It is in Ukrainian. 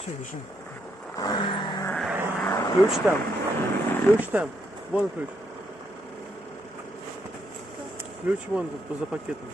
Все, лежи. Ключ там. Ключ там. Вон ключ. Ключ вон за пакетом.